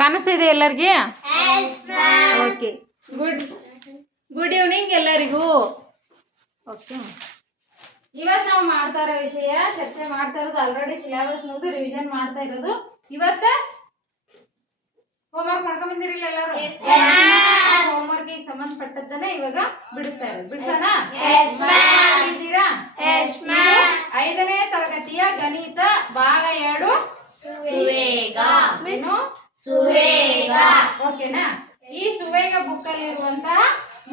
ಕಾಣಿಸ್ತಿದೆ ಎಲ್ಲರಿಗೆ? Okay, good evening ಎಲ್ಲರಿಗೂ. ಓಕೆ, ಇವತ್ತು ನಾವು ಮಾಡ್ತಾ ಇರೋ ವಿಷಯ ಚರ್ಚೆ ಮಾಡ್ತಾ ಇರೋದು ಆಲ್ರೆಡಿ ಸಿಲೆಬಸ್ ನೋದು ರಿವಿಷನ್ ಮಾಡ್ತಾ ಇರೋದು. ಇವತ್ತ ಹೋಮ್ವರ್ಕ್ ಮಾಡ್ಕೊಂಡ್ ಬಂದಿರಲಿಲ್ಲ ಎಲ್ಲರೂ? ಹೋಮ್ವರ್ಕ್ ಗೆ ಸಂಬಂಧಪಟ್ಟದ್ದನ್ನ ಇವಾಗ ಬಿಡಿಸ್ತಾ ಇರೋದು. ಬಿಡಿಸೋಣ? ಇದ್ದೀರಾ? 5ನೇ ತರಗತಿಯ ಗಣಿತ ಭಾಗ 2 ಸುವೇಗ. ಓಕೆನಾ? ಈ ಸುವೇಗ ಬುಕ್ ಅಲ್ಲಿ ಇರುವಂತಹ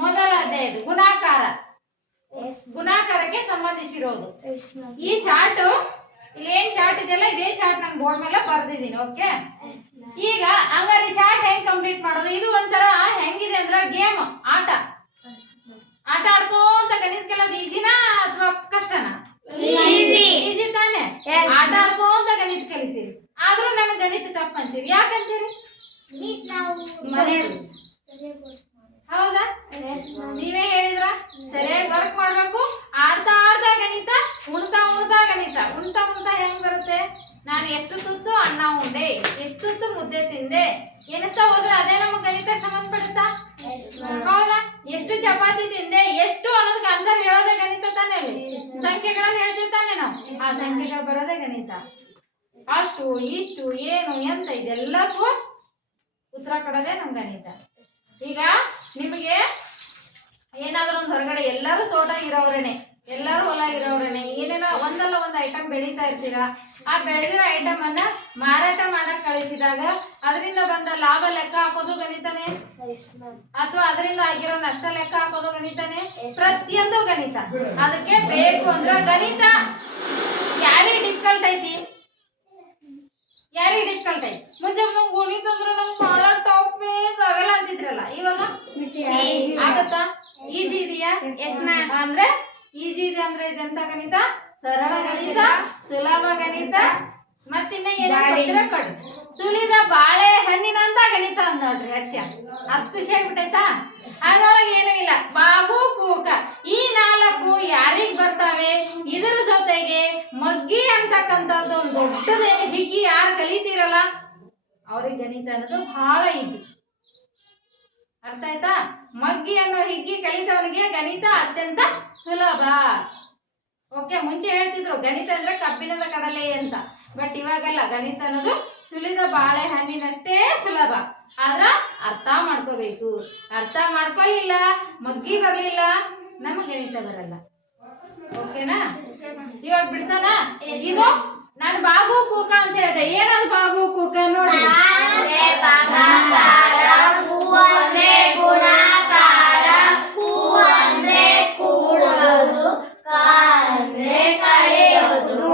ಮೊದಲ ಅಧ್ಯಾಯ ಗುಣಾಕಾರ, ಗುಣಾಕಾರಕ್ಕೆ ಸಂಬಂಧಿಸಿರೋದು. ಈ ಚಾರ್ಟ್ ಇಲ್ಲಿ ಏನ್ ಚಾರ್ಟ್ ಇದೆಯಲ್ಲ, ಇದೇ ಚಾರ್ಟ್ ನಾನು ಬೋರ್ಡ್ ಮೇಲೆ ಬರ್ದಿದ್ದೀನಿ. ಓಕೆ, ಈಗ ಹಂಗಾರೆ ಚಾರ್ಟ್ ಹೆಂಗ್ ಕಂಪ್ಲೀಟ್ ಮಾಡೋದು? ಇದು ಒಂಥರ ಹೆಂಗಿದೆ ಅಂದ್ರೆ ಗೇಮ್, ಆಟ ಆಡ್ಕೊಂತ ಗಣಿತ ಕಲಿಯೋದು ಈಜಿನಾ ಅಥವಾ ಕಷ್ಟನಾ? ಈಜಿ ತಾನೆ. ಆಟ ಆಡ್ಕೊಂತ ಗಣಿತ ಕಲಿತೀರಿ, ಆದ್ರೂ ನನಗೆ ಗಣಿತ ಟಫ್ ಅಂತೀರಿ. ಯಾಕಂತೀರಿ? ಹೌದಾ? ನೀವೇ ಹೇಳಿದ್ರ ಸರಿಯಾಗಿ ವರ್ಕ್ ಮಾಡ್ಬೇಕು. ಆಡ್ತಾ ಗಣಿತ, ಉಣ್ತಾ ಗಣಿತ. ಉಣ್ತಾ ಹೆಂಗ್ ಬರುತ್ತೆ? ನಾನು ಎಷ್ಟು ತುತ್ತು ಅನ್ನ ಉಂಡೆ, ಎಷ್ಟು ತುತ್ತು ಮುದ್ದೆ ತಿಂದೆ ಎನಿಸ್ತಾ ಹೋದ್ರೆ ಅದೇ ನಮಗೆ ಗಣಿತಕ್ಕೆ ಸಂಬಂಧಪಡುತ್ತಾ? ಹೌದಾ? ಎಷ್ಟು ಚಪಾತಿ ತಿಂದೆ, ಎಷ್ಟು ಅನ್ನೋದಕ್ಕೆ ಆನ್ಸರ್ ಹೇಳೋದೇ ಗಣಿತ ತಾನೇ. ಸಂಖ್ಯೆಗಳನ್ನ ಹೇಳ್ತಿರ್ತಾನೆ ನಾವು, ಆ ಸಂಖ್ಯೆಗಳು ಬರೋದೇ ಗಣಿತ. ಅಷ್ಟು ಇಷ್ಟು ಏನು ಎಂತ ಇದೆಲ್ಲಕ್ಕೂ ಉತ್ತರ ಕೊಡೋದೇ ನಮ್ ಗಣಿತ. ಈಗ ನಿಮಗೆ ಏನಾದ್ರೂ ಒಂದು ಹೊರಗಡೆ, ಎಲ್ಲರೂ ತೋಟ ಇರೋರೇನೆ, ಎಲ್ಲರೂ ಹೊಲ ಇರೋರೇನೆ, ಏನೇನೋ ಒಂದಲ್ಲ ಒಂದು ಐಟಮ್ ಬೆಳೀತಾ ಇರ್ತೀರಾ. ಆ ಬೆಳೆದಿರೋ ಐಟಮ್ ಅನ್ನ ಮಾರಾಟ ಮಾಡಕ್ ಕಳಿಸಿದಾಗ ಅದರಿಂದ ಬಂದ ಲಾಭ ಲೆಕ್ಕ ಹಾಕೋದು ಗಣಿತನೇ, ಅಥವಾ ಅದರಿಂದ ಆಗಿರೋ ನಷ್ಟ ಲೆಕ್ಕ ಹಾಕೋದು ಗಣಿತನೇ. ಪ್ರತಿಯೊಂದು ಗಣಿತ. ಅದಕ್ಕೆ ಬೇಕು ಅಂದ್ರೆ ಗಣಿತ ಯಾರಿಗೆ ಡಿಫಿಕಲ್ಟ್ ಐತಿ? ಯಾರಿಗೆ ಡಿಫಿಕಲ್ಟ್ ಐತಿ? ಮುಂಚೆ ಗಣಿತ ಅಂದ್ರೆ ನಂಗೆ ಬಹಳ ಟಾಪ್ ಆಗಲ್ಲ ಅಂತಿದ್ರಲ್ಲ, ಇವಾಗ ಆಗತ್ತಾ? ಈಜಿ ಇದೆಯಾ? ಅಂದ್ರೆ ಈಜಿ ಇದೆ ಅಂದ್ರೆ ಇದೆಂತ ಗಣಿತ? ಸರಳ ಗಣಿತ, ಸುಲಭ ಗಣಿತ. ಮತ್ತಿನ್ನ ಏನೇನು ಕೊಡಿ. ಸುಲಿದ ಬಾಳೆ ಹಣ್ಣಿನಂತ ಗಣಿತ ಅಂದ್ ನೋಡ್ರಿ ಹರ್ಷ. ಅಷ್ಟು ಖುಷಿ ಆಗ್ಬಿಟ್ಟೈತಾ? ಅದ್ರೊಳಗೆ ಏನೂ ಇಲ್ಲ. ಬಾಬು ಕೂಕ ಈ 4 ಯಾರಿಗ್ ಬರ್ತಾವೆ? ಇದ್ರ ಜೊತೆಗೆ ಮಗ್ಗಿ ಅಂತಕ್ಕಂಥದ್ದು ಒಂದು ದೊಡ್ಡದೇನು ಹಿಗ್ಗಿ ಯಾರು ಕಲಿತೀರಲ್ಲ ಅವ್ರಿಗೆ ಗಣಿತ ಅನ್ನೋದು ಬಹಳ ಈಜಿ. ಅರ್ಥ ಆಯ್ತಾ? ಮಗ್ಗಿ ಅನ್ನೋ ಹಿಗ್ಗಿ ಕಲಿತವನಿಗೆ ಗಣಿತ ಅತ್ಯಂತ ಸುಲಭ. ಓಕೆ, ಮುಂಚೆ ಹೇಳ್ತಿದ್ರು ಗಣಿತ ಅಂದ್ರೆ ಕಬ್ಬಿಣದ ಕಡಲೆ ಅಂತ, ಬಟ್ ಇವಾಗಲ್ಲ. ಗಣಿತ ಅನ್ನೋದು ಸುಲಿದ ಬಾಳೆಹಣ್ಣಿನಷ್ಟೇ ಸುಲಭ. ಆದ್ರ ಅರ್ಥ ಮಾಡ್ಕೋಬೇಕು. ಅರ್ಥ ಮಾಡ್ಕೊಳ್ಳಿಲ್ಲ, ಮಗ್ಗಿ ಬರ್ಲಿಲ್ಲ, ನಮಗೆ ಗಣಿತ ಬರಲ್ಲ. ಓಕೆನಾ? ಇವಾಗ ಬಿಡ್ಸೋಣ. ಇದು ನಾನು ಬಾಬು ಕೂಕ ಅಂತ ಹೇಳಿದೆ. ಏನದು ಬಾಬು ಕೂಕ ನೋಡಿ?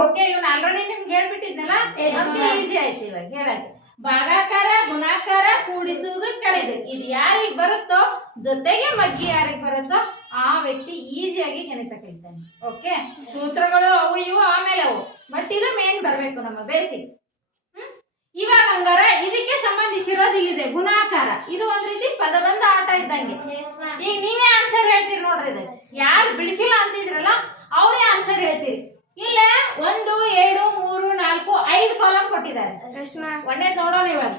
ಓಕೆ, ಇವ್ನ ಆಲ್ರೆಡಿ ನಿಮ್ಗೆ ಹೇಳ್ಬಿಟ್ಟಿದ್ನಲ್ಲ, ಅಷ್ಟೇ ಈಸಿ ಆಯ್ತು ಇವಾಗ ಹೇಳಕ್ಕೆ. ಭಾಗಾಕಾರ, ಗುಣಾಕಾರ, ಕೂಡಿಸುವುದು, ಕಳೆದು, ಇದು ಯಾರಿಗೆ ಬರುತ್ತೋ ಜೊತೆಗೆ ಮಗ್ಗಿ ಯಾರಿಗೆ ಬರುತ್ತೋ ಆ ವ್ಯಕ್ತಿ ಈಸಿಯಾಗಿ ಗಣಿತ ಕಲಿತಾನೆ. ಓಕೆ, ಸೂತ್ರಗಳು ಅವು ಇವು ಆಮೇಲೆ ಅವು, ಬಟ್ ಇದು ಮೇನ್ ಬರ್ಬೇಕು ನಮ್ಮ ಬೇಸಿಕ್. ಇವಾಗ ಹಂಗಾರ ಇದಕ್ಕೆ ಸಂಬಂಧಿಸಿರೋದು ಇಲ್ಲಿದೆ ಗುಣಾಕಾರ. ಇದು ಒಂದ್ ರೀತಿ ಪದಬಂಧ ಆಟ ಇದ್ದಂಗೆ. ಈಗ ನೀವೇ ಆನ್ಸರ್ ಹೇಳ್ತೀರಿ ನೋಡ್ರಿ. ಇದು ಯಾರು ಬಿಡಿಸಿಲ್ಲ ಅಂತಿದ್ರಲ್ಲ ಅವರೇ ಆನ್ಸರ್ ಹೇಳ್ತೀರಿ. ಇಲ್ಲ 1 2 3 4 5 ಕಾಲಮ್ ಕೊಟ್ಟಿದ್ದಾರೆ. ಒಂದೇ ನೋಡೋಣ ಇವಾಗ.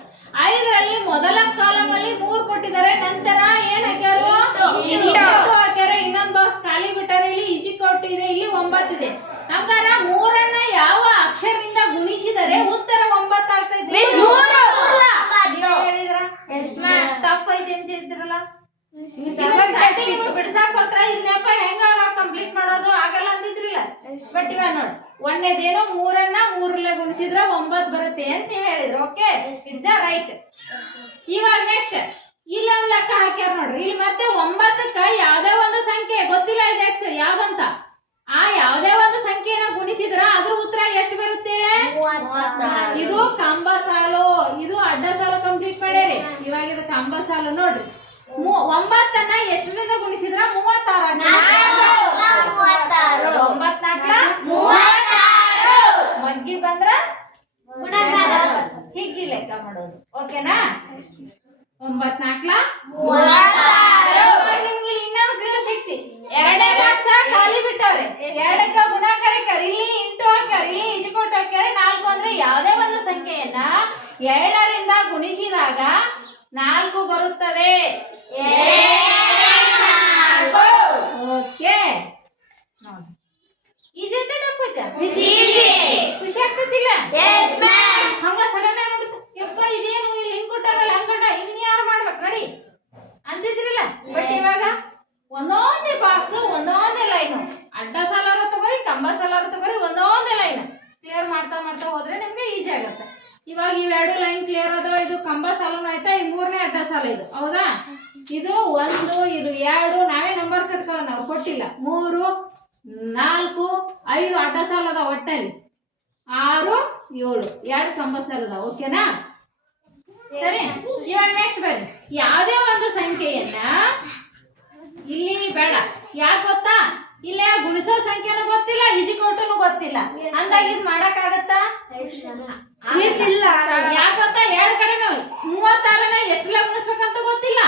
5ರಲ್ಲಿ ಮೊದಲ ಕಾಲಮ್ ಅಲ್ಲಿ 3 ಕೊಟ್ಟಿದ್ದಾರೆ. ನಂತರ ಏನ್ ಹಾಕ್ಯಾರು? 8 ಹಾಕ್ಯಾರ. ಇನ್ನೊಂದು ಬಾಕ್ಸ್ ಖಾಲಿ ಬಿಟ್ಟಾರೆ. ಇಲ್ಲಿ ಈಜಿ ಕೊಟ್ಟಿದೆ, ಇಲ್ಲಿ 9 ಇದೆ. ಹಂಗಾರ 3ಅನ್ನ ಯಾವ ಅಕ್ಷರದಿಂದ ಗುಣಿಸಿದರೆ ಉತ್ತರ 9 ಆಗ್ತಾ ಇದೆ? ಹೇಳಿದ್ರ ತಪ್ಪ ಐತೆ ಅಂತ ಇದ್ರಲ್ಲ. ಬಿಡ್ಸಾಕ್ ಕೊಟ್ರ ಇದನ್ನಪ್ಪ ಹೆಂಗ ನಾವು ಕಂಪ್ಲೀಟ್ ಮಾಡೋದು ಆಗಲ್ಲ ಅಂತಿದ್ರಿಲ್ಲ. ಬಟ್ ಇವಾಗ ನೋಡಿ, ಒಂದೇದೇನೋ 3ಅನ್ನ 3ರಲ್ಲಿ ಗುಣಿಸಿದ್ರ 9 ಬರುತ್ತೆ ಅಂತ ನೀವು ಹೇಳಿದ್ರು. Okay, it's right. ಇವಾಗ ನೆಕ್ಸ್ಟ್ ಇಲ್ಲೊಂದು ಲೆಕ್ಕ ಹಾಕ್ಯಾರ ನೋಡ್ರಿ. ಇಲ್ಲಿ ಮತ್ತೆ 9ಕ್ಕ ಯಾವ್ದೇ ಒಂದು ಸಂಖ್ಯೆ ಗೊತ್ತಿಲ್ಲ ಇದು ಎಕ್ಸ್ ಯಾವ್ದಂತ, ಆ ಯಾವ್ದೇ ಒಂದು ಸಂಖ್ಯೆನ ಗುಣಿಸಿದ್ರ ಅದ್ರ ಉತ್ತರ ಎಷ್ಟು ಬರುತ್ತೆ? ಇದು ಕಂಬ ಸಾಲು, ಇದು ಅಡ್ಡ ಸಾಲು ಕಂಪ್ಲೀಟ್ ಮಾಡ್ಯಾರಿ. ಇವಾಗ ಇದು ಕಂಬ ಸಾಲು ನೋಡ್ರಿ. 9ಅನ್ನ ಎಷ್ಟರಿಂದ ಗುಣಿಸಿದ್ರ 36 ಮಗ್ಗಿ ಬಂದ್ರ ಹಿಗ್ಗಿ ಲೆಕ್ಕ ಮಾಡೋದು. ಓಕೆನಾ? 9 ನಿಮ್ಗೆ ಇನ್ನೊಂದು ಕ್ಲೂ ಸಿಕ್ತಿ. 2 ಬಾಕ್ಸ್ ಖಾಲಿ ಬಿಟ್ಟವ್ರೆ. 2ಕ್ಕ ಗುಣಾಕಾರಕ್ಕೆ ಇಲ್ಲಿ ಇಂಟು ಹಾಕ್ಯಾರ, ಇಲ್ಲಿ ಇಜುಕೊಟ್ಟು ಹಾಕ್ಯಾರ. 4 ಅಂದ್ರೆ ಯಾವ್ದೇ ಒಂದು ಸಂಖ್ಯೆಯನ್ನ 2ರಿಂದ ಗುಣಿಸಿದಾಗ 4 ಬರುತ್ತದೆ. ಓಕೆ ನೋಡಿ ಈಜಿ ಐತೆ ಟಫ್ ಐತೆ ಖುಷಿ ಆಗ್ತದಿಲ್ಲ ಹಂಗ ಸಡನ್ ಆಗಿ ನೋಡಿತು ಯಪ್ಪ ಇದೇನು ಇಲ್ಲಿ ಹಿಂಗ್ ಕೊಟ್ಟಾರಲ್ಲ ಹಂಗ್ ಕೊಟ್ಟ ಇದನ್ನ ಯಾರು ಮಾಡ್ಬೇಕು ನೋಡಿ ಅಂತಿದ್ರಲ್ಲ. ಬಟ್ ಇವಾಗ ಒಂದೊಂದೇ ಬಾಕ್ಸ್ ಒಂದೊಂದೇ ಲೈನು ಅಡ್ಡ ಸಾಲಾರ ತಗೋರಿ ಕಂಬ ಸಾಲಾರ ತಗೋರಿ ಒಂದೊಂದೇ ಲೈನ್ ಕ್ಲಿಯರ್ ಮಾಡ್ತಾ ಮಾಡ್ತಾ ಹೋದ್ರೆ ನಿಮ್ಗೆ ಈಜಿ ಆಗುತ್ತೆ. ಇವಾಗ ಇವೆರಡು ಲೈನ್ ಕ್ಲಿಯರ್ ಅದಾವ. ಇದು ಕಂಬ ಸಾಲನು ಆಯ್ತಾ, ಈ 3ನೇ ಅಡ್ಡ ಸಾಲ ಇದು ಹೌದಾ. ಇದು 1 ಇದು 2 ನಾವೇ ನಂಬರ್ ಕಟ್ಕೊಳ್ಳ ನಾವು ಕೊಟ್ಟಿಲ್ಲ. 3 4 5 ಅಡ್ಡ ಸಾಲ ಅದಾವ ಒಟ್ಟಲ್ಲಿ 6 7 2 ಕಂಬ ಸಾಲ ಅದಾವ. ಓಕೆನಾ ಸರಿ. ಇವಾಗ ನೆಕ್ಸ್ಟ್ ಬರ್ರಿ. ಯಾವುದೇ ಒಂದು ಸಂಖ್ಯೆಯನ್ನ ಇಲ್ಲಿ ಬೇಡ ಯಾಕೆ ಗೊತ್ತಾ, ಇಲ್ಲೇ ಗುಣಿಸೋ ಸಂಖ್ಯೆನೂ ಗೊತ್ತಿಲ್ಲ ಈಜಿಕೋಟನು ಗೊತ್ತಿಲ್ಲ ಅಂದಾಗ ಇದು ಮಾಡಕ್ ಆಗತ್ತಾ? ಯಾಕೆ ಗೊತ್ತಾ, 2 ಕಡೆನೂ 36ನ ಎಷ್ಟು ಗುಣಿಸ್ಬೇಕಂತ ಗೊತ್ತಿಲ್ಲ,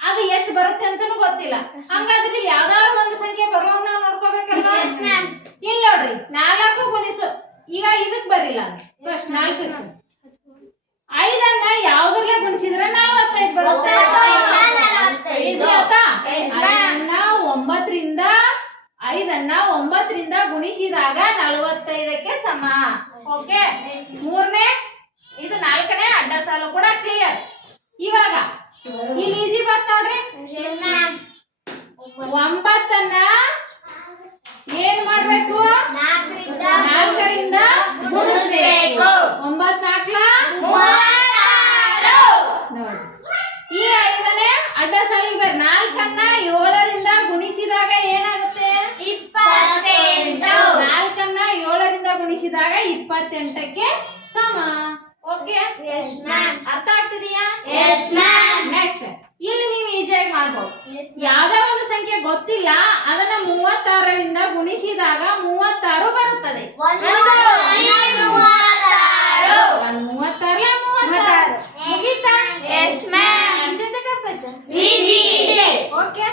ಅದು ಎಷ್ಟು ಬರುತ್ತೆ ಅಂತಾನು ಗೊತ್ತಿಲ್ಲ. ಹಂಗಾದ್ರೆ ಯಾವ್ದಾದ್ರು ಒಂದು ಸಂಖ್ಯೆ ಬರುವಾಗ ನಾವು ನೋಡ್ಕೋಬೇಕಲ್ಲ. ಇಲ್ಲಿ ನೋಡ್ರಿ 4 ಗುಣಿಸು, ಈಗ ಇದಕ್ ಬರಿಲ್ಲ ಫಸ್ಟ್ 4 5ಅನ್ನ ಯಾವ್ದ್ರಲ್ಲೇ ಗುಣಿಸಿದ್ರೆ 45 ಬರುತ್ತೆ. 5ನ್ನ 9ರಿಂದ ಗುಣಿಸಿದಾಗ 45ಕ್ಕೆ ಸಮ. ಓಕೆ 3ನೇ ಇದು 4ನೇ ಅಡ್ಡ ಸಾಲು ಕೂಡ ಕ್ಲಿಯರ್. ಇವಾಗ ಇಲ್ಲಿ ಈಜಿ ಬರ್ತ ನೋಡ್ರಿ. 9ನ್ನ ಏನ್ ಮಾಡ್ಬೇಕು, 4ರಿಂದ ಗುಣಿಸ್ಬೇಕು. 9 ನೋಡಿ ಈ 5ನೇ ಅಡ್ಡ ಸಾಲಿಗೆ ಬರ್ರಿ. 4ಅನ್ನ 7ರಿಂದ ಗುಣಿಸಿದಾಗ ಏನಾಗುತ್ತೆ 28. 4ಅನ್ನ 7ರಿಂದ ಗುಣಿಸಿದಾಗ 28ಕ್ಕೆ ಸಮ. ಓಕೆ ಅರ್ಥ ಆಗ್ತಿದೆಯಾ? ನೆಕ್ಸ್ಟ್ ಇಲ್ಲಿ ನೀವು ಈಜಿಯಾಗಿ ಮಾಡ್ಬೋದು. ಯಾವ್ದೋ ಒಂದು ಸಂಖ್ಯೆ ಗೊತ್ತಿಲ್ಲ ಅದನ್ನ 36ರಿಂದ ಗುಣಿಸಿದಾಗ 36 ಬರುತ್ತದೆ. 36 ಮುಗೀತಾ? ಓಕೆ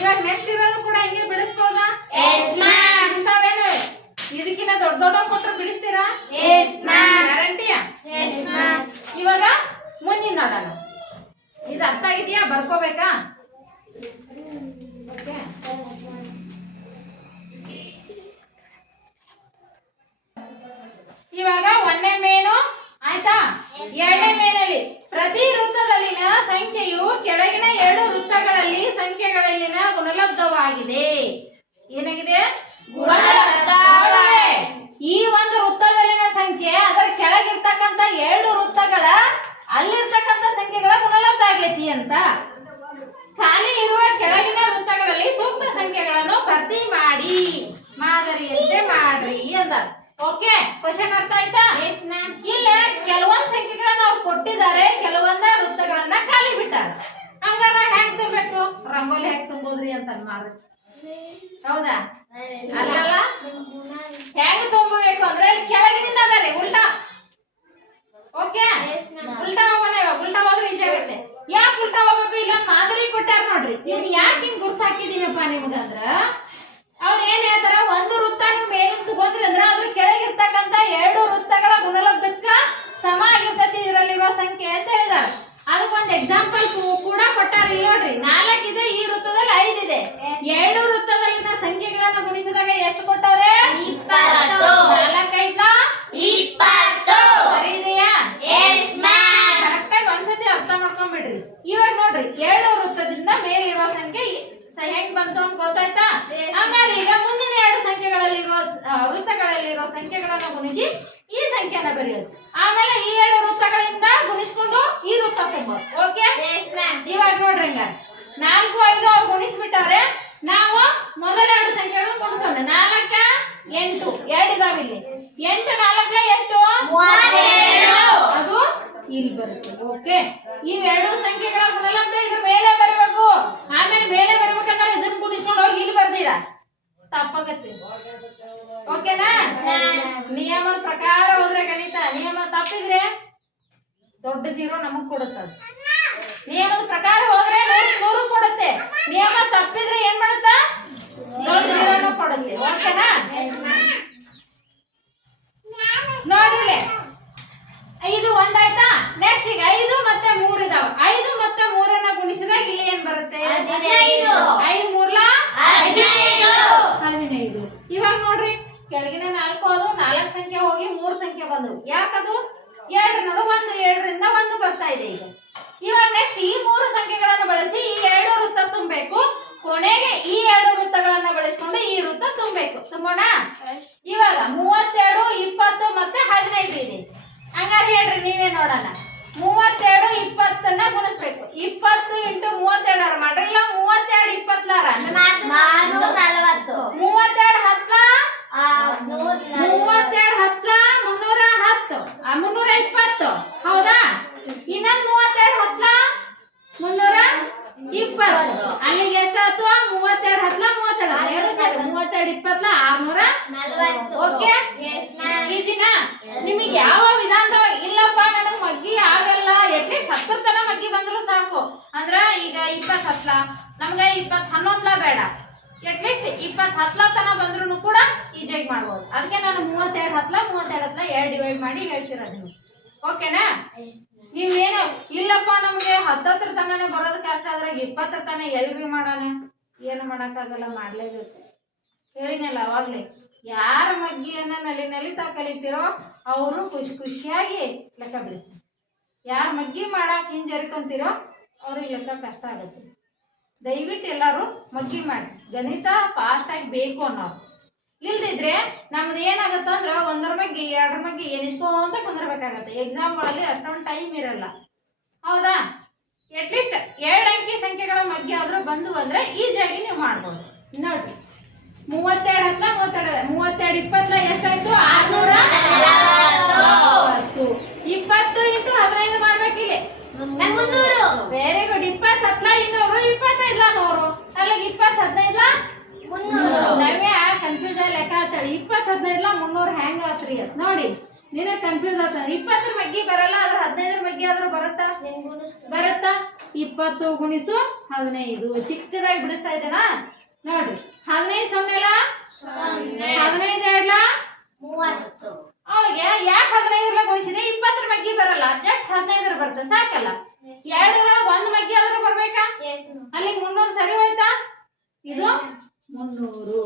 ಇವಾಗ ನೆಕ್ಸ್ಟ್ ಇರೋದು ಕೂಡ ಹಿಂಗೆ ಬಿಡಿಸ್ಬೋದಾ? ಇಂಥವೇನು ಇದಕ್ಕಿಂತ ದೊಡ್ಡ ದೊಡ್ಡ ಕೊಟ್ಟರು ಬಿಡಿಸ್ತೀರಾ? ಗ್ಯಾರಂಟಿಯಾ? ಇವಾಗ ಮುಂದಿನ ನೋಡೋಣ. ಇದು ಅರ್ಥ ಆಗಿದೆಯಾ? ಬರ್ಕೋಬೇಕಾ? ಓಕೆ ಇವಾಗ 1ನೇ ಮೇನು ಆಯ್ತಾ. 2ನೇ ಮೇನಲ್ಲಿ ಪ್ರತಿ ವೃತ್ತದಲ್ಲಿನ ಸಂಖ್ಯೆಯು ಕೆಳಗಿನ 2 ವೃತ್ತಗಳಲ್ಲಿ ಸಂಖ್ಯೆಗಳಲ್ಲಿನ ಗುಣಲಬ್ಧವಾಗಿದೆ. ಏನಾಗಿದೆ? ಈ ಒಂದು ವೃತ್ತದಲ್ಲಿನ ಸಂಖ್ಯೆ ಅದರ ಕೆಳಗಿರ್ತಕ್ಕಂಥ 2 ವೃತ್ತಗಳ ಅಲ್ಲಿರ್ತಕ್ಕಂಥ ಸಂಖ್ಯೆಗಳ ಗುಣಲಬ್ಧ ಆಗೈತಿ ಅಂತ. ಖಾಲಿ ಇರುವ ಕೆಳಗಿನ ವೃತ್ತಗಳಲ್ಲಿ ಸೂಕ್ತ ಸಂಖ್ಯೆಗಳನ್ನು ಭರ್ತಿ ಮಾಡಿ ಮಾದರಿಯಂತೆ ಮಾಡ್ರಿ ಅಂತ. ಓಕೆ ಕ್ವಶನ್ ಅರ್ಥ ಆಯ್ತಾ? ಇಲ್ಲ ಕೆಲವೊಂದು ಸಂಖ್ಯೆಗಳನ್ನ ಅವ್ರು ಕೊಟ್ಟಿದ್ದಾರೆ, ಕೆಲವೊಂದ ವೃತ್ತಗಳನ್ನ ಖಾಲಿ ಬಿಟ್ಟಾರ. ಹಂಗಾರ ಹೆಂಗ್ ತುಂಬಬೇಕು? ರಂಗೋಲಿ ಹೆಂಗ್ ತುಂಬೋದ್ರಿ ಅಂತ ಮಾಡ್ರಿ. ಹೌದಾ? ಅಲ್ಲಲ್ಲ ಹೆಂಗ್ ತುಂಬಬೇಕು ಅಂದ್ರೆ ಇಲ್ಲಿ ಕೆಳಗಿನಿಂದ ಅದಾರೆ ಉಲ್ಟಾ. ಓಕೆ ಉಲ್ಟಾ ಹೋಗೋಣ. ಇವಾಗ ಉಲ್ಟಾ ಹೋದ್ರೆ ಈಜಿ ಆಗುತ್ತೆ. ಯಾಕೆ ಉಲ್ಟಾ ಹೋಗ್ಬೇಕು? ಇಲ್ಲ ಮಾದರಿ ಕೊಟ್ಟಾರ ನೋಡ್ರಿ. ಇವ್ರು ಯಾಕೆ ಹಿಂಗ್ ಗುರ್ತು ಹಾಕಿದೀನಪ್ಪ ನಿಮ್ಗಂದ್ರ ಅವ್ರು ಏನ್ ಹೇಳ್ತಾರ, ಒಂದು ವೃತ್ತ ನೀವು ಮೇಲಿಂದ ತಗೊಂಡ್ರಿ ಅಂದ್ರೆ ಅದ್ರ ಕೆಳಗಿರ್ತಕ್ಕಂಥ 2 ವೃತ್ತಗಳ ಗುಣಲಬ್ಧಕ್ಕ ಸಮ ಆಗಿರ್ತೈತಿ ಇದರಲ್ಲಿರೋ ಸಂಖ್ಯೆ ಅಂತ ಹೇಳಿದಾರೆ. ಅದಕ್ಕೊಂದು ಎಕ್ಸಾಂಪಲ್ ಕೂಡ ಕೊಟ್ಟಾರ. ಇಲ್ಲಿ ನೋಡ್ರಿ 4 ಇದೆ, ಈ ವೃತ್ತದಲ್ಲಿ 5 ಇದೆ. 2 ವೃತ್ತದಲ್ಲಿನ ಸಂಖ್ಯೆಗಳನ್ನ ಗುಣಿಸಿದಾಗ ಎಷ್ಟು ಕೊಟ್ಟವ್ರೆ? 20. 4 ಸರಿ ಇದೆಯಾ? ಕರೆಕ್ಟ್ ಆಗಿ ಒಂದ್ಸತಿ ಅರ್ಥ ಮಾಡ್ಕೊಂಡ್ಬಿಡ್ರಿ. ಇವಾಗ ನೋಡ್ರಿ 2 ವೃತ್ತದಿಂದ ಮೇಲಿರೋ ಸಂಖ್ಯೆ ಹೆಂಗ್ ಬಂತು ಅಂತ ಗೊತ್ತಾಯ್ತಾ? ಹಂಗಾದ್ರೆ ಈಗ ಮುಂದಿನ 2 ಸಂಖ್ಯೆಗಳಲ್ಲಿರೋ ವೃತ್ತಗಳಲ್ಲಿರೋ ಸಂಖ್ಯೆಗಳನ್ನ ಗುಣಿಸಿ ಈ ಸಂಖ್ಯೆನ ಬರೆಯೋದು. ಆಮೇಲೆ ಈ 2 ವೃತ್ತಗಳಿಂದ ಗುಣಿಸ್ಕೊಂಡು ಈ ವೃತ್ತ ತುಂಬೋದು. ಓಕೆ ಇವಾಗ ನೋಡ್ರಿ ಹಂಗ 4 5 ಅವ್ರು ಗುಣಿಸ್ಬಿಟ್ಟವ್ರೆ. ನಾವು ಮೊದಲ 2 ಸಂಖ್ಯೆಗಳನ್ನು ಗುಣಿಸೋಣ. 4 8 2 ಇದಾವೆ ಇಲ್ಲಿ. 8 4 ಎಷ್ಟು? 32. ಅದು ಇಲ್ಲಿ ಬರುತ್ತೆ. ಓಕೆ ಇವೆರಡು ಸಂಖ್ಯೆಗಳ ಗುಣಲಬ್ಧ ಇದ್ರ ಮೇಲೆ ಬರಬೇಕು. ಆಮೇಲೆ ಮೇಲೆ ಬರ್ಬೇಕಂದ್ರೆ ಇದನ್ನ ಗುಣಿಸ್ಕೊಂಡು ಹೋಗಿ ಇಲ್ಲಿ ಬರ್ದಿರಾ ತಪ್ಪಾಗತ್ತೆ. ಓಕೆನಾ? ನಿಯಮ ಪ್ರಕಾರ ಹೋದ್ರೆ ಗಣಿತ ನಿಯಮ ತಪ್ಪಿದ್ರೆ ದೊಡ್ಡ 0 ನಮಗ್ ಕೊಡುತ್ತೆ. ನಿಯಮದ ಪ್ರಕಾರ ಹೋದ್ರೆ 100 ಕೊಡುತ್ತೆ. ನಿಯಮ ತಪ್ಪಿದ್ರೆ ಏನ್ ಮಾಡುತ್ತಾ? ದೊಡ್ಡ 0 ಕೊಡುತ್ತೆ. ಓಕೆನಾ? ನೋಡ್ರಿ ಇದು ಒಂದಾಯ್ತಾ? ಬರ್ತಾ ಇದೆ ಈಗ. ಇವಾಗ ನೆಕ್ಸ್ಟ್ ಈ 3 ಸಂಖ್ಯೆಗಳನ್ನು ಬಳಸಿ ಈ 2 ವೃತ್ತ ತುಂಬಬೇಕು. ಕೊನೆಗೆ ಈ 2 ವೃತ್ತಗಳನ್ನ ಬಳಸಿಕೊಂಡು ಈ ವೃತ್ತ ತುಂಬಬೇಕು. ತುಂಬೋಣ. ಇವಾಗ 32, 20 ಮತ್ತೆ 15 ಇದೆ. ಹಂಗಾರೆ ಹೇಳ್ರಿ ನೀವೇ ನೋಡೋಣ. 32 20ನ್ನ ಗುಣಿಸ್ಬೇಕು. 20 × 32 ಮಾಡ್ರಿ. ಇಲ್ಲ 32 20 440. 32 10 320 ಹೌದಾ? ಇನ್ನೊಂದು 32 10 320 ಅಲ್ಲಿಗೆ ಎಷ್ಟಾಯ್ತು? 32 10 32 20 640. ಓಕೆ, ಈಸಿನಾ? ನಿಮಗೆ ಯಾವ ವಿಧಾನದೊಳಗೆ ಇಲ್ಲಪ್ಪ ನನಗೆ ಮಗ್ಗಿ ಆಗಲ್ಲ, ಅಟ್ಲೀಸ್ಟ್ 10 ತನ ಮಗ್ಗಿ ಬಂದ್ರು ಸಾಕು ಅಂದ್ರ ಈಗ 20 10 ನಮ್ಗೆ 20 11 ಬೇಡ, ಅಟ್ಲೀಸ್ಟ್ 20 10 ತನ ಬಂದ್ರು ಕೂಡ ಈಜಿಯಾಗಿ ಮಾಡ್ಬೋದು. ಅದಕ್ಕೆ ನಾನು 32 10 32 10 2 ಡಿವೈಡ್ ಮಾಡಿ ಹೇಳ್ತಿರೋದು. ಓಕೆನಾ? ನೀವೇನು ಇಲ್ಲಪ್ಪ ನಮ್ಗೆ 10 ತನನೇ ಬರೋದು ಕಷ್ಟ ಆದ್ರೆ 20 ತನ ಎಲ್ರಿ ಮಾಡೋಣ, ಏನು ಮಾಡಕ್ಕಾಗಲ್ಲ, ಮಾಡ್ಲೇಬೇಕು. ಹೇಳಿನಲ್ಲ ಅವಾಗ್ಲೇ, ಯಾರ ಮಗ್ಗಿಯನ್ನ ನಲಿತಾ ಕಲಿತೀರೋ ಅವರು ಖುಷಿಯಾಗಿ ಲೆಕ್ಕ ಬಿಡಿಸ್ತಾರೆ. ಯಾರ ಮಗ್ಗಿ ಮಾಡಕ್ ಹಿಂಜರಿಕೊಂತೀರೋ ಅವ್ರಿಗೆ ಲೆಕ್ಕ ಕಷ್ಟ ಆಗುತ್ತೆ. ದಯವಿಟ್ಟು ಎಲ್ಲರೂ ಮಗ್ಗಿ ಮಾಡಿ. ಗಣಿತ ಫಾಸ್ಟ್ ಆಗಿ ಬೇಕು ಅನ್ನೋರು. ಇಲ್ದಿದ್ರೆ ನಮ್ದು ಏನಾಗುತ್ತೆ ಅಂದ್ರೆ 1ರ ಮಗ್ಗಿ 2ರ ಮಗ್ಗಿ ಏನಿಸ್ಕೊಂತ ಕುಂದಿರ್ಬೇಕಾಗತ್ತೆ. ಎಕ್ಸಾಮ್ಗಳಲ್ಲಿ ಅಷ್ಟೊಂದು ಟೈಮ್ ಇರಲ್ಲ, ಹೌದಾ? ಅಟ್ಲೀಸ್ಟ್ 2 ಅಂಕಿ ಸಂಖ್ಯೆಗಳ ಮಗ್ಗಿ ಆದ್ರೂ ಬಂದು ಅಂದ್ರೆ ಈಸಿಯಾಗಿ ನೀವು ಮಾಡ್ಬೋದು. ನೋಡ್ರಿ 32 10 32 20 ಎಷ್ಟಾಯ್ತು? 640. 20 × 15 ಮಾಡ್ಬೇಕಿಲ್ಲಿ. Very good. 20 10 200 25 100 ಅಲ್ಲಿಗೆ 20 15 300. ನಾವೇ ಕನ್ಫ್ಯೂಸ್ ಆಗಿ ಲೆಕ್ಕ ಹಾಕ್ತಾಳೆ. 20 15 300 ಹೆಂಗ ಆತ್ರಿ ಅಂತ ನೋಡಿ. ನೀನೇ ಕನ್ಫ್ಯೂಸ್ ಆಗ್ತದೆ. 20ರ ಮಗ್ಗಿ ಬರಲ್ಲ, ಆದ್ರೆ 15ರ ಮಗ್ಗಿ ಆದ್ರೂ ಬರುತ್ತಾ? 20 ಗುಣಿಸು 15 ಚಿಕ್ಕದಾಗಿ ಬಿಡಿಸ್ತಾ ಇದ್ದೇನಾ? ನೋಡ್ರಿ 15 ಸೊನ್ನೆಲ 15 2 30. ಅವಳಿಗೆ ಯಾಕೆ 15ರ ಗುಣಿಸಿದೆ? 20ರ ಮಗ್ಗಿ ಬರಲ್ಲ, ಜಸ್ಟ್ 15ರ ಬರ್ತದೆ, ಸಾಕಲ್ಲ? 2 1 ಮಗ್ಗಿ ಆದ್ರೂ ಬರ್ಬೇಕಾ? ಅಲ್ಲಿ 300 ಸರಿ ಹೋಯ್ತಾ? ಇದು 300.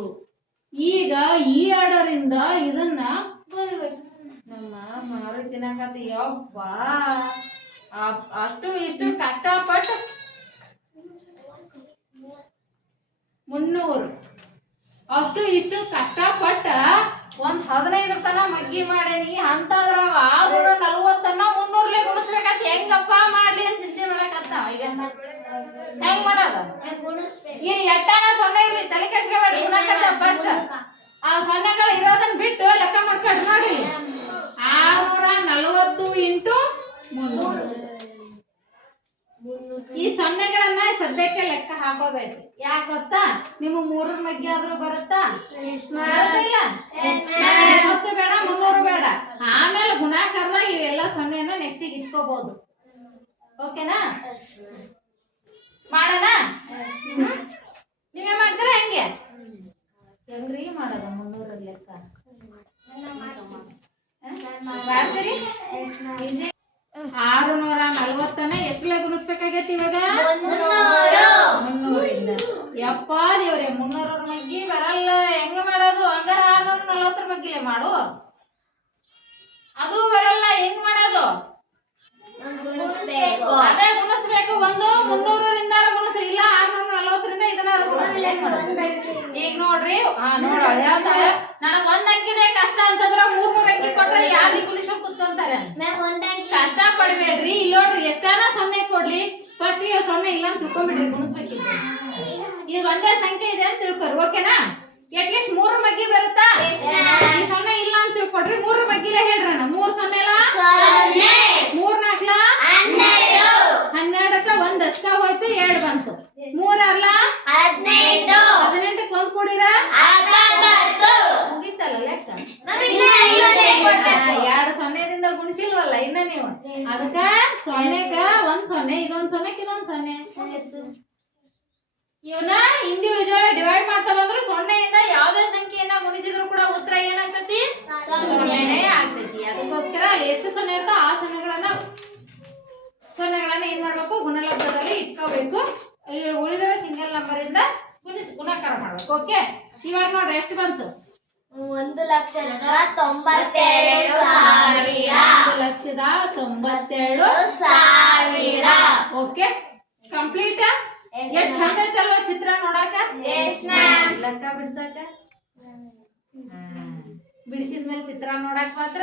ಈಗ ಈ ಆರ್ಡರಿಂದ ಇದನ್ನ ನಮ್ಮ ಮಾರು ತಿನ್ನಕತ್ತ. ಯಪ್ಪಾ ಅಷ್ಟು ಇಷ್ಟು ಕಷ್ಟಪಟ್ಟು 300 ಅಷ್ಟು ಇಷ್ಟು ಕಷ್ಟಪಟ್ಟ ಒಂದ್ 15 ತನ ಮಗ್ಗಿ ಮಾಡೇನಿ ಅಂತದ್ರಾಗ 640 300 ಗುಣಿಸ್ಬೇಕಂತ ಹೆಂಗಪ್ಪ ಮಾಡ್ಲಿ ಅಂತ ಚಿಂತೆ ಮಾಡಕತ್ತ. ಈಗ ಹೆಂಗ್ ಮಾಡೋದು? ಇಲ್ಲಿ ಎಟ್ಟನ ಸೊನ್ನೆ ಇರ್ಲಿ, ತಲೆ ಕೆಡ್ಸ್ಕೊಬೇಡ್ರಿ. ಫಸ್ಟ್ ಆ ಸೊನ್ನೆಗಳು ಇರೋದನ್ನ ಬಿಟ್ಟು ಲೆಕ್ಕ ಮಾಡ್ಕೊಡ್ರಿ. ನೋಡಿ 640 × 300. ಈ ಸೊನ್ನೆಗಳನ್ನ ಸದ್ಯಕ್ಕೆ ಲೆಕ್ಕ ಹಾಕೋಬೇಡ್ರಿ. ಯಾಕೆ ಗೊತ್ತಾ? ನಿಮ್ಮ 3ರ ಮಗ್ಗಿ ಆದ್ರೂ ಬರುತ್ತಾ? ಇಲ್ಲ 30 ಬೇಡ 300 ಬೇಡ. ಆಮೇಲೆ ಗುಣಾಕಾರದಾಗ ಇವೆಲ್ಲ ಸೊನ್ನೆನ ನೆಕ್ಸ್ಟಿಗೆ ಇಟ್ಕೋಬಹುದು. ಓಕೆನಾ? ಮಾಡೋಣ? ನೀವೇ ಮಾಡ್ತೀರಾ ಹೆಂಗೆ? ಹೆಂಗ್ರಿ ಮಾಡೋದ 300 ಲೆಕ್ಕ ಮಾಡ್ತೀರಿ? 640 ಎಷ್ಟಲೆ ಗುಣಿಸ್ಬೇಕಾಗೈತಿ ಇವಾಗ? 300ರಿಂದ. ಯಪ್ಪ ದೇವ್ರೆ, 300ರ ಮಗ್ಗಿ ಬರಲ್ಲ, ಹೆಂಗ ಮಾಡೋದು? ಹಂಗಾರ 640ರ ಮಗ್ಗಿಲೆ ಮಾಡು. ಅದು ಬರಲ್ಲ, ಹೆಂಗ್ ಮಾಡೋದು? ಅದೇ ಗುಣಿಸ್ಬೇಕು. ಒಂದು 300ರಿಂದ ಗುಣಿಸು, ಇಲ್ಲ 640ರಿಂದ ಇದನ್ನಾರು ಗುಣಿಸು. ಈಗ ನೋಡ್ರಿ, ನೋಡ ಹೇಳ್ತಾಳೆ ನನಗ್ 1 ಅಂಕಿನೇ ಕಷ್ಟ ಅಂತಂದ್ರ 3 ಅಂಕಿ ಕೊಟ್ರೆ ಯಾರು ಗುಣಿಸೋಕ್ ಕುತ್ಕೊಂತಾರೆ? ಕಷ್ಟ ಪಡ್ಬೇಡ್ರಿ. ಇಲ್ಲಿ ನೋಡ್ರಿ, ಎಷ್ಟಾನ ಸೊನ್ನೆ ಕೊಡ್ಲಿ, ಫಸ್ಟ್ ಗೆ ಸೊನ್ನೆ ಇಲ್ಲ ಅಂತ ತಿಳ್ಕೊಂಡ್ಬಿಡ್ರಿ. ಗುಣಿಸ್ಬೇಕಿದ್ರೆ ಈಗ ಒಂದೇ ಸಂಖ್ಯೆ ಇದೆ ಅಂತ ತಿಳ್ಕೊರಿ. ಓಕೆನಾ? ಅಟ್ಲೀಸ್ಟ್ 3 ಮಗ್ಗಿ ಬರುತ್ತಾ? ಈ ಸೊನ್ನೆ ಇಲ್ಲ ಅಂತ ತಿಳ್ಕೊಡ್ರಿ. 3 ಮಗ್ಗಿಲೆ ಹೇಳ್ರಿ. 3 ಸೊನ್ನೆಲ 3 4 12ಕ್ಕ 1 ದಸ್ಕ ಹೋಯ್ತು, 2 ಬಂತು. 3 6 18 18ಕ್ಕೆ 1 ಕೂಡಿರ ಮುಗಿತಲ್ಲ ಲೆಕ್ಕ. 2 ಸೊನ್ನೆದಿಂದ ಗುಣಿಸಿಲ್ವಲ್ಲ ಇನ್ನ ನೀವು. ಅದಕ್ಕ ಸೊನ್ನೆಗ 1 ಸೊನ್ನೆ, ಇದೊಂದು ಸೊನ್ನೆಗೆ ಇದೊಂದು ಸೊನ್ನೆ. ಇವನ್ನ ಇಂಡಿವಿಜುವಲ್ ಡಿವೈಡ್ ಮಾಡ್ತಾ ಬಂದ್ರು ಸೊನ್ನೆಯಿಂದ ಯಾವುದೇ ಸಂಖ್ಯೆಯನ್ನ ಗುಣಿಸಿದ್ರು ಕೂಡ ಉತ್ತರ ಏನಾಗ್ತೈತಿ? ಸೊನ್ನೆನೇ ಆಗ್ತೈತಿ. ಅದಕ್ಕೋಸ್ಕರ ಅಲ್ಲಿ ಎಷ್ಟು ಸೊನ್ನೆ ಇರ್ತೋ ಆ ಸೊನ್ನೆಗಳನ್ನ ಏನ್ ಮಾಡ್ಬೇಕು? ಗುಣಲಬ್ಧದಲ್ಲಿ ಇಟ್ಕೋಬೇಕು. ಉಳಿದಿರೋ ಸಿಂಗಲ್ ನಂಬರ್ ಇಂದ ಗುಣಾಕಾರ ಮಾಡ್ಬೇಕು. ಓಕೆ, ಇವಾಗ ನೋಡ್ರಿ ಎಷ್ಟು ಬಂತು? 1,92,000. 1,92,000. ಓಕೆ ಕಂಪ್ಲೀಟ್ ಎಷ್ಟ್ ಚಂದ ಐತಲ್ವಾ ಚಿತ್ರ ನೋಡಾಕ ಲೆಕ್ಕ ಬಿಡ್ಸಾಕ ಬಿಡಿಸಿದ್ಮೇಲೆ ಚಿತ್ರ ನೋಡಾಕ ಮಾತ್ರ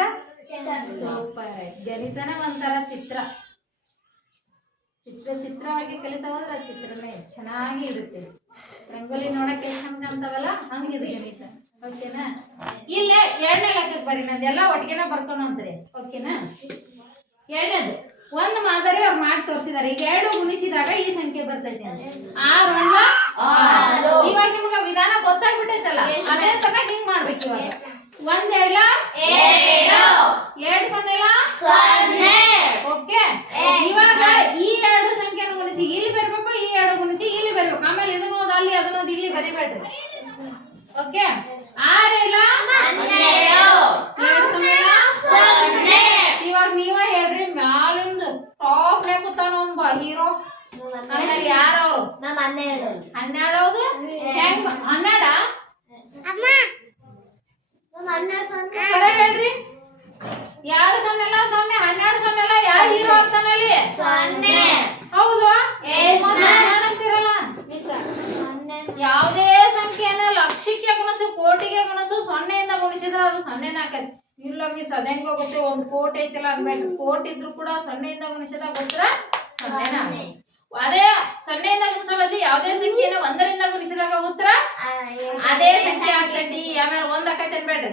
ಸೂಪರ್ ಐತಿ ಗಣಿತನ ಒಂಥರ ಚಿತ್ರವಾಗಿ ಕಲಿತಾ ಹೋದ್ರೆ ಚಿತ್ರನೇ ಚೆನ್ನಾಗಿ ಇರುತ್ತೆ ರಂಗೋಲಿ ನೋಡಕ್ಕೆ ಎಷ್ಟು ಚಂದ ಕಾಣ್ತಾವಲ್ಲ ಹಂಗಿದೆ ಗಣಿತ ಓಕೆನಾ ಇಲ್ಲೇ ಎರಡನೇ ಲೆಕ್ಕಕ್ಕೆ ಬರೀ ನಂದೆಲ್ಲ ಒಟ್ಟಿಗೆನ ಬರ್ಕೊಳಂತ್ರಿ ಓಕೆನಾ ಎರಡನೇದು ಒಂದು ಮಾದರಿ ಅವ್ರು ಮಾಡಿ ತೋರಿಸಿದಾರೆ ಈಗ 2 ಗುಣಿಸಿದಾಗ ಈ ಸಂಖ್ಯೆ ಬರ್ತೈತೆ 6 ಇವಾಗ ನಿಮ್ಗೆ ವಿಧಾನ ಗೊತ್ತಾಗ್ಬಿಟ್ಟೈತಲ್ಲ ಅದೇ ತರ ಹಿಂಗ್ ಮಾಡ್ಬೇಕು ಇವಾಗ 1 2 ಓಕೆ ಇವಾಗ ಈ 2 ಸಂಖ್ಯೆನ ಗುಣಿಸಿ ಇಲ್ಲಿ ಬರ್ಬೇಕು ಈ 2 ಗುಣಿಸಿ ಇಲ್ಲಿ ಬರ್ಬೇಕು ಆಮೇಲೆ ಇದನ್ನ ಓದ್ ಅಲ್ಲಿ ಅದನ್ನ ಓದ್ ಇಲ್ಲಿ ಬರಿಬೇಡ್ರಿ ಓಕೆ 6 ಇವಾಗ ನೀವ ಹೇಳ್ರಿ ಮ್ಯಾಲಿಂದ ಟಾಪ್ ನೇ ಕೂತಾನ ಒಬ್ಬ ಹೀರೋ ಯಾರ ಅವ್ರು 12 ಹೌದು ಹೆಂಗ್ 12 ಸರಿ ಹೇಳ್ರಿ 2 0 12 ಯಾವ ಹೀರೋ ಆಗ್ತಾನಲ್ಲಿ ಹೌದು ಅಂತಿರಲ್ಲ ಯಾವುದೇ ಸಂಖ್ಯೆಯನ್ನ ಲಕ್ಷಕ್ಕೆ ಗುಣಿಸು ಕೋಟಿಗೆ ಗುಣಿಸು 0ಇಂದ ಗುಣಿಸಿದ್ರೆ ಅದು 0ನೇ ಆಕೈತಿ ಇಲ್ಲ ಮಿಸ್ ಅದೇಂಗ ಹೋಗುತ್ತೆ 1 ಕೋಟಿ ಐತಿಲ್ಲ ಅನ್ಬೇಡ್ರಿ ಕೋಟಿ ಇದ್ರು ಕೂಡ 0ಇಂದ ಗುಣಿಸಿದಾಗ ಗೊತ್ತರ 0ನೇ ಅದೇ 0ಇಂದ ಗುಣಿಸೋ ಬದಲಿ ಯಾವುದೇ ಸಂಖ್ಯೆನ 1ರಿಂದ ಗುಣಿಸಿದಾಗ ಉತ್ತರ ಅದೇ ಸಂಖ್ಯೆ ಆಗ್ತೈತಿ ಆಮೇಲೆ 1 ಆಕೈತಿ ಅನ್ಬೇಡ್ರಿ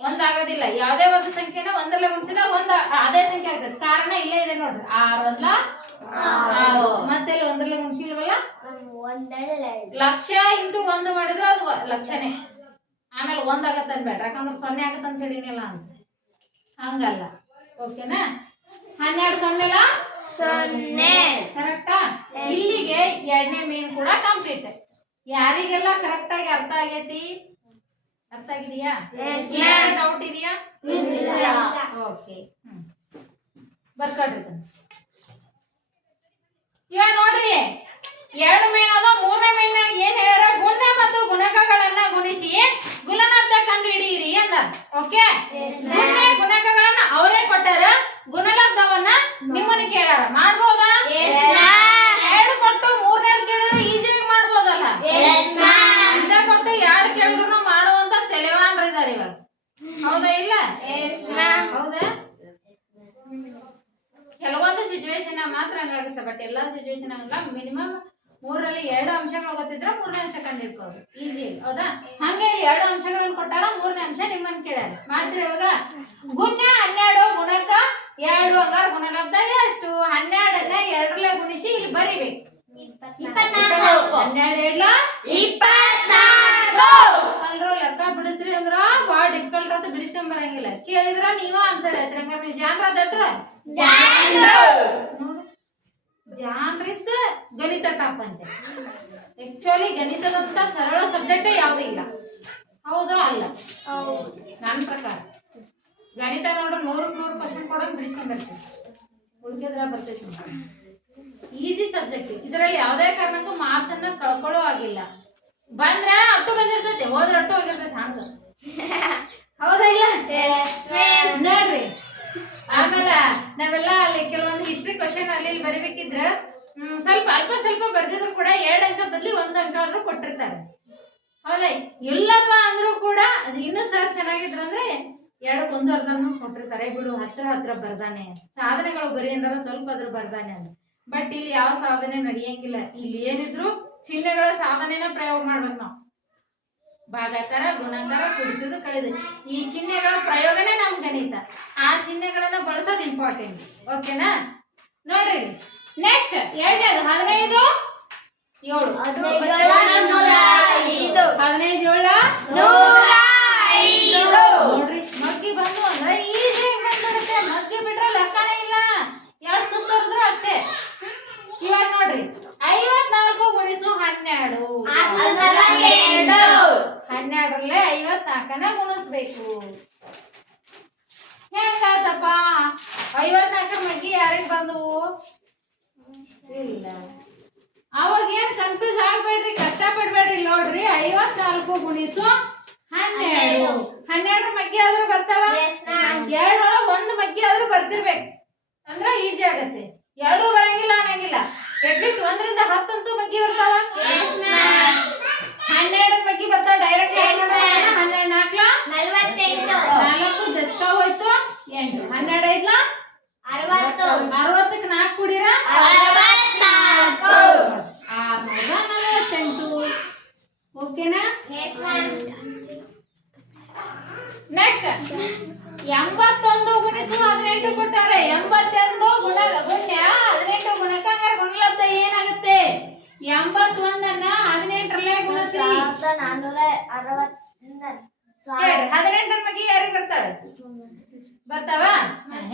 1 ಆಗೋದಿಲ್ಲ ಯಾವುದೇ ಒಂದು ಸಂಖ್ಯೆನ 1ರಲ್ಲಿ ಗುಣಿಸಿದಾಗ 1 ಅದೇ ಸಂಖ್ಯೆ ಆಗ್ತೈತಿ ಕಾರಣ ಇಲ್ಲೇ ಇದೆ ನೋಡ್ರಿ 6 1 ಮತ್ತೆ 1ರಲ್ಲಿ ಗುಣಿಸಿಲ್ವಲ್ಲ ಲಕ್ಷ ಇಂಟು 1 ಮಾಡಿದ್ರೆ ಅದು ಲಕ್ಷನೇ ಆಮೇಲೆ 1 ಆಗತ್ತೆ ಅನ್ಬೇಡ್ರಿ ಯಾಕಂದ್ರೆ 0 ಆಗತ್ತೆ ಅಂತ ಹೇಳಿನಿಲ್ಲ ಅಂತ ಹಂಗಲ್ಲ ಓಕೆನಾ 12 0 ಕರೆಕ್ಟಾ ಇಲ್ಲಿಗೆ ಎರಡನೇ ಮೇನ್ ಕೂಡ ಕಂಪ್ಲೀಟ್ ಯಾರಿಗೆಲ್ಲ ಕರೆಕ್ಟ್ ಆಗಿ ಅರ್ಥ ಆಗೈತಿ ಅರ್ಥ ಆಗಿದೆಯಾ ಡೌಟ್ ಇದೆಯಾ ಓಕೆ ಬರ್ಕೊಡ್ರಿ ಇವಾಗ ನೋಡ್ರಿ 2 ಮೇನ್ ಅದ 3ನೇ ಮೇನ್ ಏನ್ ಹೇಳ್ಯಾರ ಗುಣ ಮತ್ತು ಗುಣಕಗಳನ್ನ ಗುಣಿಸಿ ಗುಣಲಬ್ಧ ಕಂಡು ಹಿಡಿಯಿರಿ ಅಂದ ಓಕೆ ಗುಣಕಗಳನ್ನ ಅವರೇ ಕೊಟ್ಟಾರ ಗುಣಲಬ್ಧವನ್ನ ನಿಮ್ಮನ್ನ ಕೇಳಾರ ಮಾಡ್ಬೋದಾ 2 ಕೊಟ್ಟು 3ನೇದು ಕೇಳಿದ್ರೆ ಈಜಿಯಾಗಿ ಮಾಡ್ಬೋದಲ್ಲ ಕೊಟ್ಟು 2 ಕೇಳಿದ್ರು ಮಾಡುವಂತ ತಲೆವಾನ್ರು ಇದಾರೆ ಇವಾಗ ಹೌದಾ ಇಲ್ಲ ಹೌದಾ ಕೆಲವೊಂದು ಸಿಚುವೇಶನ್ ಮಾತ್ರ ಹಂಗಾಗುತ್ತೆ ಬಟ್ ಎಲ್ಲಾ ಸಿಚುವೇಶನ್ ಆಗಲ್ಲ ಮಿನಿಮಮ್ 3ರಲ್ಲಿ 2 ಅಂಶಗಳು ಗೊತ್ತಿದ್ರೆ 3ನೇ ಅಂಶ ಕಂಡಿಡ್ಕೋದು ಈಸಿ ಹೌದಾ ಹಂಗೆ 2 ಅಂಶಗಳನ್ನು ಕೊಟ್ಟಾರ 3ನೇ ಅಂಶ ನಿಮ್ಮನ್ನ ಕೇಳ್ಯಾರ ಮಾಡ್ತೀರ ಇವಾಗ ಗುಣ 12 ಗುಣಕ 2 ಹಂಗಾರ ಗುಣಲಬ್ಧ ಎಷ್ಟು 12 ಅನ್ನ 2ರಲ್ಲೇ ಗುಣಿಸಿ ಇಲ್ಲಿ ಬರಿಬೇಕು 12 ಅಲ್ರೋ ಲೆಕ್ಕ ಬಿಡಿಸ್ರಿ ಅಂದ್ರ ಬಾಳ ಡಿಫಿಕಲ್ಟ್ ಅಂತ ಬಿಡಿಸ್ಕೊಂಡ್ ಬರಂಗಿಲ್ಲ ಕೇಳಿದ್ರ ನೀವು ಆನ್ಸರ್ ಹೇಳ್ತೀರ ಹಂಗ ನೀವು ಜಾನ್ರ ದಟ್ರ ಜಾನ್ರಿದ್ದ ಗಣಿತ ಟಾಪ್ ಅಂತೆ ಆಕ್ಚುಲಿ ಗಣಿತದಂತ ಸರಳ ಸಬ್ಜೆಕ್ಟ್ ಯಾವ್ದು ಇಲ್ಲ ಹೌದಾ ಅಲ್ಲ ನನ್ನ ಪ್ರಕಾರ ಗಣಿತ ನೋಡ್ರೆ 100% ಕ್ವಶನ್ ಕೊಡೋದು ಬಿಡಿಸ್ಕೊಂಡ್ ಬರ್ತೀವಿ ಉಳ್ಕಿದ್ರ ಬರ್ತೈತಿ ಈಸಿ ಸಬ್ಜೆಕ್ಟ್ ಇದರಲ್ಲಿ ಯಾವುದೇ ಕಾರಣಕ್ಕೂ ಮಾರ್ಕ್ಸ್ ಅನ್ನ ಕಳ್ಕೊಳ್ಳೋ ಆಗಿಲ್ಲ ಬಂದ್ರೆ ಅಟ್ಟು ಬಂದಿರ್ತೈತಿ ಹೋದ್ರೆ ಅಟ್ಟು ಹೋಗಿರ್ತೈತಿ ಹಂಗ ಹೌದಾ ಇಲ್ಲ ನೋಡ್ರಿ ಆಮೇಲೆ ನಾವೆಲ್ಲ ಅಲ್ಲಿ ಕೆಲವೊಂದು ಹಿಸ್ಟ್ರಿ ಕ್ವಶನ್ ಅಲ್ಲಿ ಬರಿಬೇಕಿದ್ರ ಸ್ವಲ್ಪ ಸ್ವಲ್ಪ ಬರ್ದಿದ್ರು ಕೂಡ 2 ಅಂಕ ಬದಲಿ 1 ಅಂಕ ಆದ್ರೂ ಕೊಟ್ಟಿರ್ತಾರೆ ಹೌದಾ ಇಲ್ಲಪ್ಪ ಅಂದ್ರೂ ಕೂಡ ಇನ್ನೂ ಸರ್ ಚೆನ್ನಾಗಿದ್ರು ಅಂದ್ರೆ 2ಕ್ಕೆ 1 ಅರ್ಧನೂ ಕೊಟ್ಟಿರ್ತಾರೆ ಬಿಡು ಹತ್ರ ಬರ್ದಾನೆ ಸಾಧನೆಗಳು ಬರೀ ಅಂದ್ರೆ ಸ್ವಲ್ಪ ಆದ್ರೂ ಬರ್ದಾನೆ ಅಂತ ಬಟ್ ಇಲ್ಲಿ ಯಾವ ಸಾಧನೆ ನಡೆಯಂಗಿಲ್ಲ ಇಲ್ಲಿ ಏನಿದ್ರು ಚಿಹ್ನೆಗಳ ಸಾಧನೆನ ಪ್ರಯೋಗ ಮಾಡ್ಬೇಕು ನಾವು ಭಾಗಾಕಾರ ಗುಣಾಕಾರ ಕೂಡಿಸೋದು ಕಳೆದು ಈ ಚಿಹ್ನೆಗಳ ಪ್ರಯೋಗನೇ ನಮ್ ಗಣಿತ ಆ ಚಿಹ್ನೆಗಳನ್ನ ಬಳಸೋದು ಇಂಪಾರ್ಟೆಂಟ್ ಓಕೆನಾ ನೋಡ್ರಿ ನೆಕ್ಸ್ಟ್ ಎರಡನೇದು 15 ನೋಡ್ರಿ ಮಗ್ಗಿ ಬಂದು ಅಂದ್ರೆ ಈಸಿ ಬಂದ್ಬಿಡುತ್ತೆ ಮಗ್ಗಿ ಬಿಟ್ರೆ ಲೆಕ್ಕನೇ ಇಲ್ಲ 2 ಸುತ್ತರಿದ್ರು ಅಷ್ಟೇ ಇವಾಗ ನೋಡ್ರಿ 54 ಗುಣಿಸು 12 12ರಲ್ಲೇ 54ನ ಗುಣಿಸ್ಬೇಕು ಹೆಂಗಾತಪ್ಪ 54 ಮಗ್ಗಿ ಯಾರಿಗೆ ಬಂದವು ಇಲ್ಲ ಅವಾಗ ಏನ್ ಕನ್ಫ್ಯೂಸ್ ಆಗ್ಬೇಡ್ರಿ ಕಷ್ಟ ಪಡ್ಬೇಡ್ರಿ ನೋಡ್ರಿ 54 ಗುಣಿಸು 12 12 ಮಗ್ಗಿ ಆದ್ರೂ ಬರ್ತಾವ 2 ಒಳಗೆ 1 ಮಗ್ಗಿ ಆದ್ರೂ ಬರ್ತಿರ್ಬೇಕು ಅಂದ್ರೆ ಈಜಿ ಆಗತ್ತೆ ಎರಡೂ ಬರಂಗಿಲ್ಲ ಅನ್ನಂಗಿಲ್ಲ. ಅಟ್ಲೀಸ್ಟ್ 1 ರಿಂದ 10 ಅಂತೂ ಬಗ್ಗೆ ಬರ್ತಾವ. 12 ಬಗ್ಗೆ ಬರ್ತಾವ ಡೈರೆಕ್ಟ್. 12 4 4 ದಶಕ ಹೋಯ್ತು 8. 12 5 60. 60ಕ್ಕೆ 4 ಕೂಡಿರ 648. ಓಕೆನಾ? ನೆಕ್ಸ್ಟ್ 81 ಗುಣಿಸು 18 ಕೊಟ್ಟಾರೆ. 81 ಗುಣ್ಯ 18 ಗುಣಕಾಂಗರ ಗುಣಲಬ್ಧ ಏನಾಗುತ್ತೆ? 81 ಅನ್ನ 18ರಲ್ಲೇ ಗುಣಿಸಿ. 18 ಬಗ್ಗೆ ಯಾರಿಗೆ ಬರ್ತವೆ? ಬರ್ತಾವ?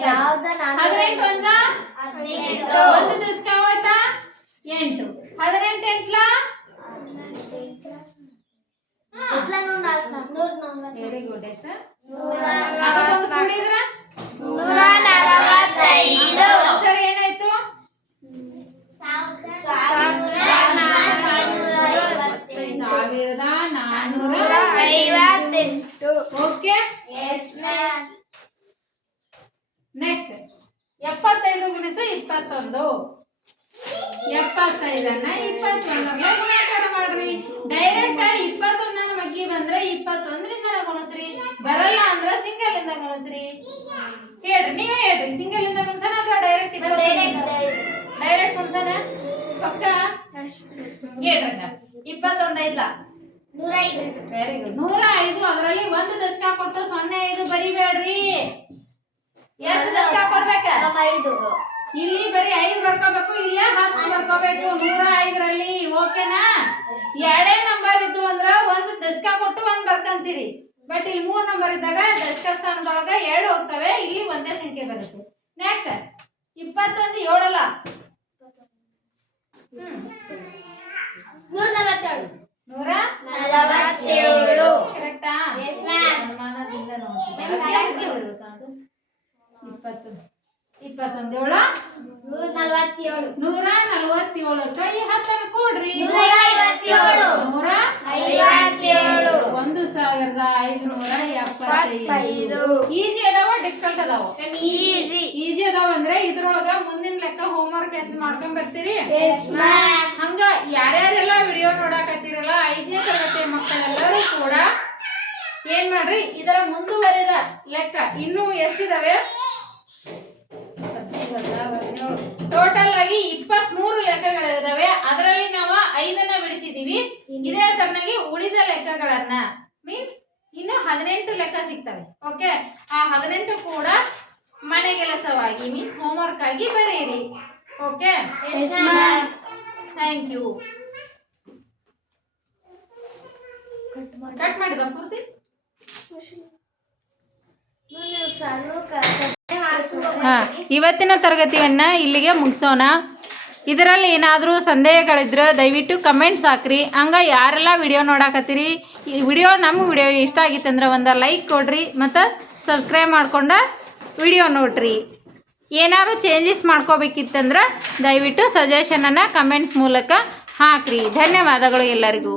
18 ಒಂದ 1 ದಶಕ ಹೋಯ್ತಾ 8. 18 8 ವೆರಿ ಗುಡ್. ಎಷ್ಟು ಅದಕ್ಕೊಂದು ಕೂಡಿದ್ರ 145. ಸರಿ ಏನಾಯ್ತು? 1458. ಓಕೆ. ನೆಕ್ಸ್ಟ್ 75 ಗುಣಿಸು 21. 75 ಅನ್ನ 21ಗೆ ಗುಣಾಕಾರ ಮಾಡ್ರಿ. ಡೈರೆಕ್ಟ್ 21 ಬಗ್ಗೆ ಬಂದ್ರೆ 21 ರಿಂದ ಗುಣಿಸ್ರಿ. ಬರಲ್ಲ ಅಂದ್ರೆ ಸಿಂಗಲ್ ಇಂದ ಗುಣಿಸ್ರಿ. ಹೇಳ್ರಿ, ನೀವೇ ಹೇಳ್ರಿ. ಸಿಂಗಲ್ ಇಂದ ಗುಣಿಸೋಣ ಅಥವಾ ಡೈರೆಕ್ಟ್? ಡೈರೆಕ್ಟ್ ಗುಣಿಸೋಣ ಪಕ್ಕ ಹೇಳ್ರಂಗ. 21 5 ವೆರಿ ಗುಡ್. 105 ಅದರಲ್ಲಿ 1 ದಶಕ ಕೊಟ್ಟು 05 ಬರಿಬೇಡ್ರಿ. ಎಷ್ಟು ದಶಕ ಕೊಡ್ಬೇಕ? ಇಲ್ಲಿ ಬರೀ 5 ಬರ್ಕೋಬೇಕು, ಇಲ್ಲ 10 ಬರ್ಕೋಬೇಕು 105ರಲ್ಲಿ. ಓಕೆನಾ? ಎರಡೇ ನಂಬರ್ ಇದ್ದು ಅಂದ್ರ 1 ದಶಕ ಕೊಟ್ಟು 1 ಬರ್ಕಂತೀರಿ. ಬಟ್ ಇಲ್ಲಿ 3 ನಂಬರ್ ಇದ್ದಾಗ ದಶಕ ಸ್ಥಾನದೊಳಗ 2 ಹೋಗ್ತವೆ, ಇಲ್ಲಿ ಒಂದೇ ಸಂಖ್ಯೆ ಬರುತ್ತೆ. ನೆಕ್ಸ್ಟ್ 21 7 ಅಲ್ಲ 147. ಕರೆಕ್ಟಾ? ಅನುಮಾನದಿಂದ ನೋಡ್ತೀವಿ. 20 21 7 147. ಕೈ ಹತ್ತನ್ನು ಕೊಡ್ರಿ. 1575. ಈಜಿ ಅದಾವ ಡಿಫಿಕಲ್ಟ್ ಅದಾವ? ಈಜಿ ಅದಾವ ಅಂದ್ರೆ ಇದ್ರೊಳಗ ಮುಂದಿನ ಲೆಕ್ಕ ಹೋಮ್ ವರ್ಕ್ ಅಂತ ಮಾಡ್ಕೊಂಡ್ ಬರ್ತೀರಿ. ಹಂಗ ಯಾರ್ಯಾರೆಲ್ಲ ವಿಡಿಯೋ ನೋಡಾಕತ್ತೀರಲ್ಲ 5ನೇ ತರಗತಿ ಮಕ್ಕಳೆಲ್ಲರೂ ಕೂಡ ಏನ್ ಮಾಡ್ರಿ, ಇದರ ಮುಂದುವರೆದ ಲೆಕ್ಕ ಇನ್ನೂ ಎಷ್ಟಿದಾವೆ? ಟೋಟಲ್ ಆಗಿ 23 ಲೆಕ್ಕಗಳಿದಾವೆ. ಅದರಲ್ಲಿ ನಾವು 5ನ್ನ ಬಿಡಿಸಿದೀವಿ. ಇದೇ ತರನಾಗಿ ಉಳಿದ ಲೆಕ್ಕಗಳನ್ನ ಮೀನ್ಸ್ ಇನ್ನು 18 ಲೆಕ್ಕ ಸಿಗ್ತವೆ. ಓಕೆ, ಆ 18 ಕೂಡ ಮನೆ ಕೆಲಸವಾಗಿ ಮೀನ್ಸ್ ಹೋಮ್ ವರ್ಕ್ ಆಗಿ ಬರೀರಿ. Okay, thank you. ಕಟ್ ಮಾಡಿದ ಪೂರ್ತಿ? ಇವತ್ತಿನ ತರಗತಿಯನ್ನು ಇಲ್ಲಿಗೆ ಮುಗಿಸೋಣ. ಇದರಲ್ಲಿ ಏನಾದರೂ ಸಂದೇಹಗಳಿದ್ರೆ ದಯವಿಟ್ಟು ಕಮೆಂಟ್ಸ್ ಹಾಕ್ರಿ. ಹಂಗೆ ಯಾರೆಲ್ಲ ವಿಡಿಯೋ ನೋಡಾಕತ್ತೀರಿ, ಈ ವಿಡಿಯೋ ನಮ್ಮ ವಿಡಿಯೋ ಇಷ್ಟ ಆಗಿತ್ತಂದ್ರೆ ಒಂದು ಲೈಕ್ ಕೊಡ್ರಿ ಮತ್ತು ಸಬ್ಸ್ಕ್ರೈಬ್ ಮಾಡ್ಕೊಂಡು ವಿಡಿಯೋ ನೋಡ್ರಿ. ಏನಾದರೂ ಚೇಂಜಸ್ ಮಾಡ್ಕೋಬೇಕಿತ್ತಂದ್ರೆ ದಯವಿಟ್ಟು ಸಜೆಷನನ್ನು ಕಮೆಂಟ್ಸ್ ಮೂಲಕ ಹಾಕ್ರಿ. ಧನ್ಯವಾದಗಳು ಎಲ್ಲರಿಗೂ.